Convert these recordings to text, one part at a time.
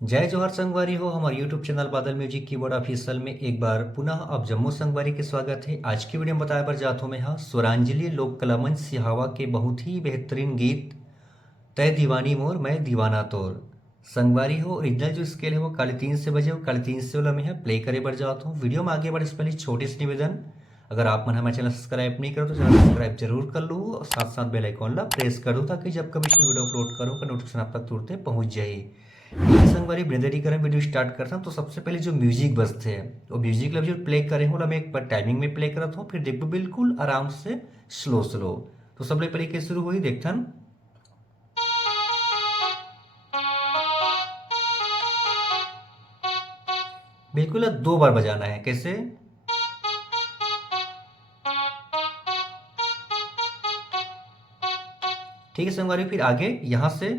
जय जोहर संगवारी हो हमारे यूट्यूब चैनल बादल म्यूजिक कीबोर्ड ऑफिशियल में एक बार पुनः आप जम्मू संगवारी के स्वागत है। आज की वीडियो में बताया पर जात हूँ मैं हाँ स्वरांजलि लोक कला मंच सिहावा के बहुत ही बेहतरीन गीत तय दीवानी मोर मैं दीवाना तोर। संगवारी हो ओरिजिनल जो स्केल है वो 3:30 से बजे, 3:30 से वाला में है प्ले करे बढ़ जाता हूँ। वीडियो में आगे बढ़े इससे पहले छोटी सी निवेदन, अगर आप मन हमारे चैनल सब्सक्राइब नहीं करो तो चैनल सब्सक्राइब जरूर कर लो और साथ साथ बेल आइकॉन ला प्रेस कर दो ताकि जब कभी इसमें वीडियो अपलोड करो का नोटिफिकेशन आप तक तुरंत पहुंच जाए। संगवारी ब्रेदरी करें वीडियो स्टार्ट करता हूँ तो सबसे पहले जो म्यूजिक बजते हैं वो म्यूजिक लब जो प्ले करे हो मैं एक बार टाइमिंग में प्ले करता हूँ, फिर देखो बिल्कुल आराम से स्लो स्लो। तो सब लोग पहले कैसे शुरू हुई देखता। बिल्कुल 2 बार बजाना है, कैसे? ठीक है संगवारी, फिर आगे यहां से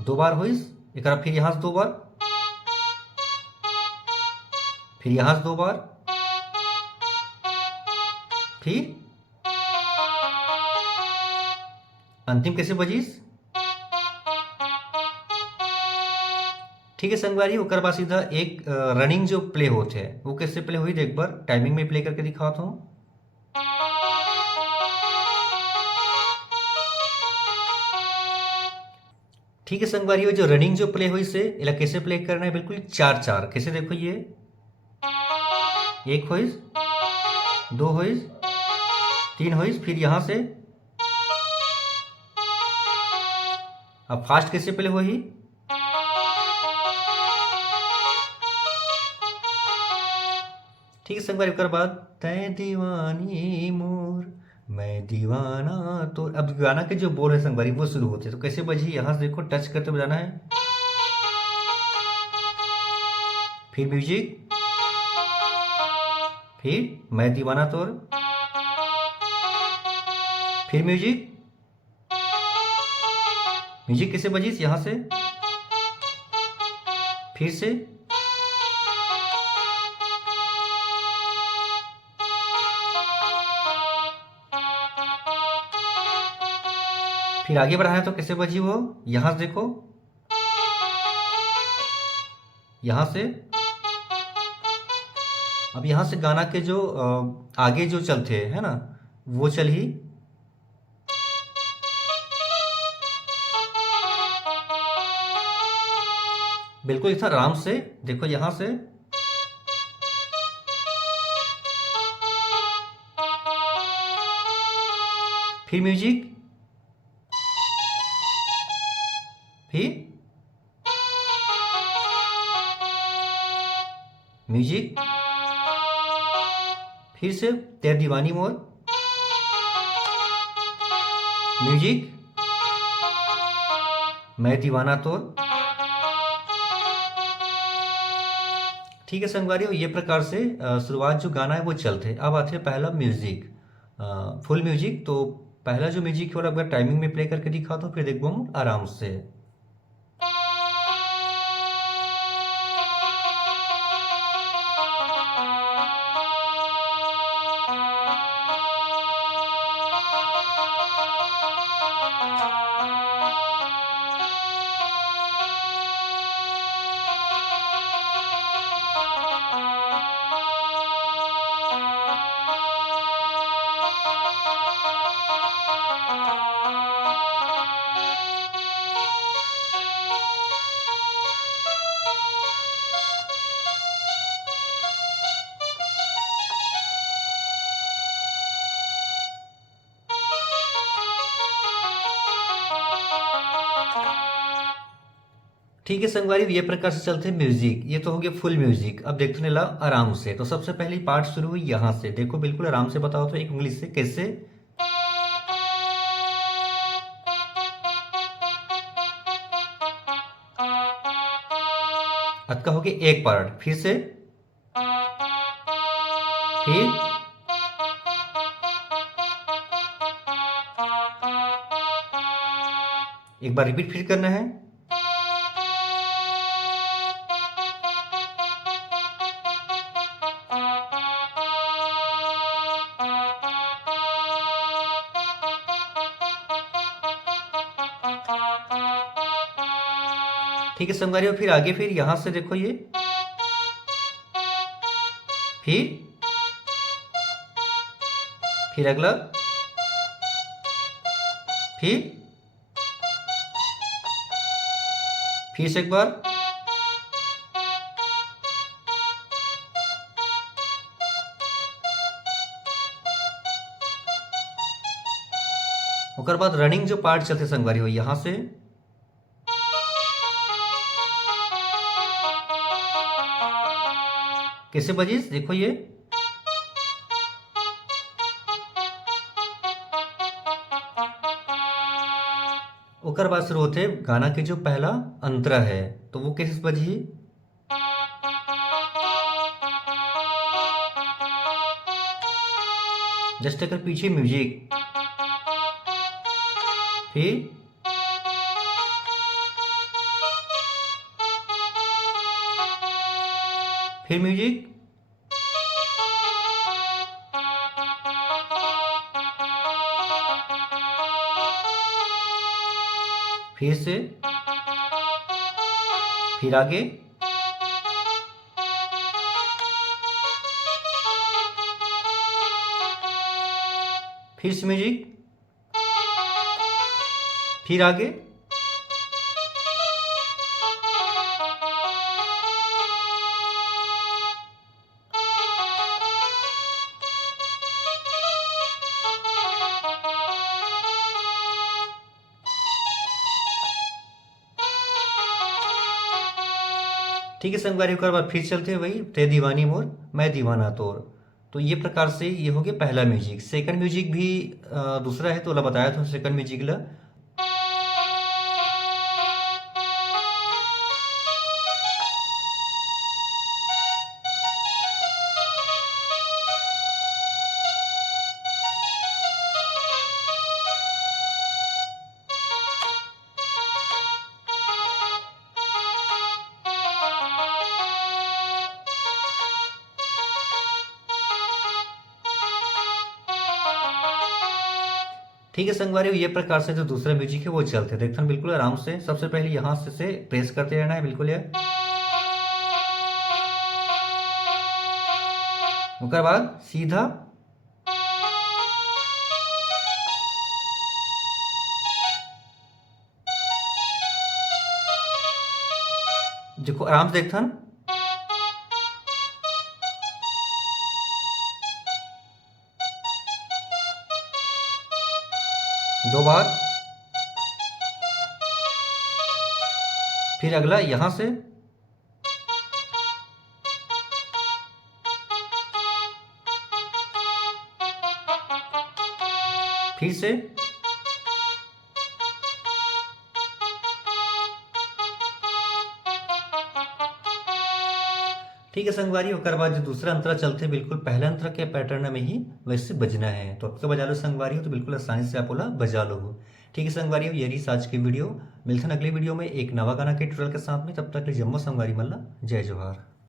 2 बार हुई, एक बार फिर यहां से 2 बार, फिर यहां से 2 बार, फिर अंतिम कैसे बजीस। ठीक है संगवारी, ओकर बाद सीधा एक रनिंग जो प्ले होते हैं वो कैसे प्ले हुई एक बार टाइमिंग में प्ले करके दिखाता हूँ। ठीक है संगवारी, जो रनिंग जो प्ले हुई से इला कैसे प्ले करना है, बिल्कुल 4-4 कैसे देखो ये 1 हुई, 2 हुई, 3 हुई, फिर यहां से अब फास्ट कैसे प्ले हुई। ठीक है संगवारी, ओकर बाद तय दीवानी मोर मैं दीवाना। तो अब गाना के जो बोल है संगवारी वो शुरू होते हैं तो कैसे बजी, यहां से देखो टच करते बजाना है, फिर म्यूजिक, फिर मैं दीवाना तोर, फिर म्यूजिक, म्यूजिक कैसे बजीस यहां से, फिर से, फिर आगे बढ़ाना है तो कैसे बजी वो, यहां से देखो, यहां से। अब यहां से गाना के जो आगे जो चलते हैं है ना वो चल ही, बिल्कुल इतना आराम से देखो यहां से, फिर म्यूजिक, फिर म्यूजिक, फिर से तेरी दीवानी मोर, म्यूजिक, मैं दीवाना तोर। ठीक है संगवारी, ये प्रकार से शुरुआत जो गाना है वो चलते हैं। अब आते हैं पहला म्यूजिक, फुल म्यूजिक। तो पहला जो म्यूजिक है वो अगर टाइमिंग में प्ले करके दिखा तो फिर देखो हम आराम से। ठीक है संगवारी, ये प्रकार से चलते हैं म्यूजिक। ये तो हो गया फुल म्यूजिक। अब देखते हैं ला आराम से। तो सबसे पहली पार्ट शुरू हुई यहाँ से, देखो बिल्कुल आराम से बताओ तो एक उंगली से कैसे। अब का हो गया एक पार्ट, फिर से, फिर, एक बार रिपीट फिर करना है, ठीक है संगवारी, फिर आगे फिर यहाँ से देखो ये, फिर अगला, फिर से एक बार, ओकर बाद रनिंग जो पार्ट चलते संगवारी हो यहाँ से, कैसे बजिस देखो ये, ओकर बाद शुरू होते गाना के जो पहला अंतरा है तो वो कैसे बजी, जस्ट अगर पीछे म्यूजिक, फिर म्यूजिक, फिर से, फिर आगे, फिर से म्यूजिक, फिर आगे, ठीक है संगवारी, ओकर बाद फिर चलते हैं वही ते दीवानी मोर मैं दीवाना तोर। तो ये प्रकार से ये हो गया पहला म्यूजिक। सेकंड म्यूजिक भी दूसरा है तो ला बताया था सेकंड म्यूजिक ला। ठीक है संगवारी, ये प्रकार से जो दूसरा म्यूजिक है वो चलते हैं। देखते हैं बिल्कुल आराम से। सबसे पहले यहाँ से प्रेस करते रहना है बिल्कुल ये। उसके बाद सीधा देखो आराम से देखते हैं। दो बार, फिर अगला यहां से, फिर से, ठीक है संगवारी। ओकर बाद जो दूसरा अंतरा चलते बिल्कुल पहला अंतरा के पैटर्न में ही वैसे बजना है। तो आपका बजा लो संगवारी हो तो बिल्कुल आसानी से आप बोला बजा लो हो। ठीक है संगवारी हो, ये रही आज की वीडियो। मिलते हैं अगली वीडियो में एक नवा गाना के ट्यूटोरियल के साथ में। तब तक के लिए जम्मो संगवारी मल्ला, जय जोहार।